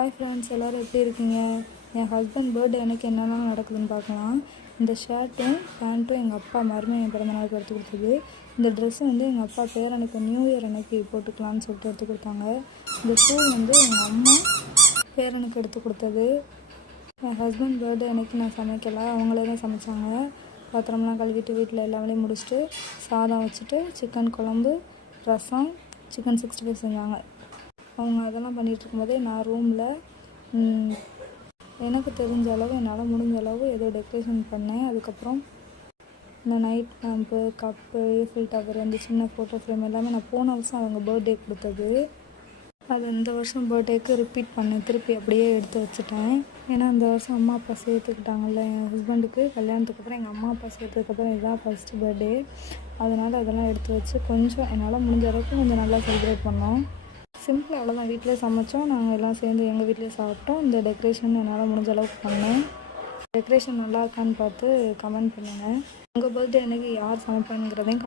Hi friends, எல்லோரும் எப்படி இருக்கீங்க? என் ஹஸ்பண்ட் பர்த்டே எனக்கு என்னெல்லாம் நடக்குதுன்னு பார்க்கலாம். இந்த ஷர்ட்டும் பேண்ட்டும் எங்கள் அப்பா மருமகன் பிறந்த நாளுக்கு எடுத்து கொடுத்தது. இந்த ட்ரெஸ்ஸு வந்து எங்கள் அப்பா பேரனுக்கு நியூ இயர் அன்னைக்கு போட்டுக்கலான்னு சொல்லிட்டு எடுத்து கொடுத்தாங்க. இந்த ஷூ வந்து எங்கள் அம்மா பேரனுக்கு எடுத்து கொடுத்தது. என் ஹஸ்பண்ட் பர்த்டே அன்னைக்கு நான் சமைக்கலை, அவங்களே தான் சமைச்சாங்க. பாத்திரம்லாம் கழுவிட்டு வீட்டில் எல்லா வேலையும் முடிச்சுட்டு சாதம் வச்சுட்டு சிக்கன் குழம்பு, ரசம், சிக்கன் 65 செஞ்சாங்க. அவங்க அதெல்லாம் பண்ணிகிட்டு இருக்கும்போதே நான் ரூமில் எனக்கு தெரிஞ்ச அளவு என்னால் முடிஞ்ச அளவு ஏதோ டெக்கரேஷன் பண்ணேன். அதுக்கப்புறம் இந்த night lamp, cup, Eiffel tower, அந்த சின்ன ஃபோட்டோ ஃப்ரேம் எல்லாமே நான் போன வருஷம் அவங்க பர்த்டே கொடுத்தது. அது இந்த வருஷம் பர்த்டேக்கு ரிப்பீட் பண்ணேன். திருப்பி அப்படியே எடுத்து வச்சுட்டேன். ஏன்னா இந்த வருஷம் அம்மா அப்பா சேர்த்துக்கிட்டாங்கல்ல. என் ஹஸ்பண்டுக்கு கல்யாணத்துக்கு அப்புறம் எங்கள் அம்மா அப்பா சேர்த்ததுக்கப்புறம் இதுதான் ஃபஸ்ட்டு பர்த்டே. அதனால் அதெல்லாம் எடுத்து வச்சு கொஞ்சம் என்னால் முடிஞ்ச அளவுக்கு கொஞ்சம் நல்லா செலிப்ரேட் பண்ணோம். சிம்பிள், அவ்வளோதான். வீட்டிலே சமைச்சோம், நாங்கள் எல்லாம் சேர்ந்து எங்கள் வீட்டிலே சாப்பிட்டோம். இந்த டெக்கரேஷன் என்னால் முடிஞ்ச அளவுக்கு பண்ணேன். டெக்கரேஷன் நல்லா இருக்கான்னு பார்த்து கமெண்ட் பண்ணுங்கள். உங்கள் பர்த்டே அன்றைக்கி யார் சமைப்பாங்கிறதையும்